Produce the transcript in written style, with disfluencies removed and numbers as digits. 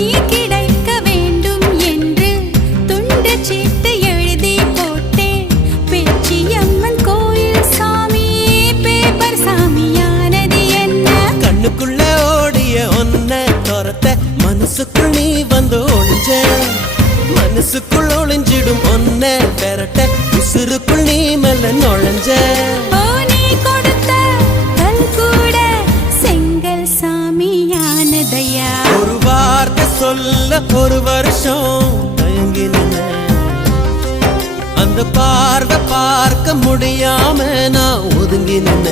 நீ கிடைக்க வேண்டும் என்று துண்டு சீட்டு எழுதி போட்டேன். பேச்சியம்மன் கோயில் சாமி பேப்பர் சாமியானது என்ன? கண்ணுக்குள்ள ஓடிய ஒன்ன துரத்த மனசுக்குள் நீ வந்து ஒளிஞ்ச. மனசுக்குள் ஒளிஞ்சிடும் ஒன்ன பெறட்ட உசுருக்குள் நீ மெல்ல நுழைஞ்ச. ஓ நீ கொடுத்த கல் கூட செங்கல் சாமியானதையா? ஒரு வார்த்தை சொல்ல ஒரு வருஷம் தயங்கி நின்ன. அந்த பார்வை பார்க்க முடியாம நான் ஒதுங்கி நின்ன.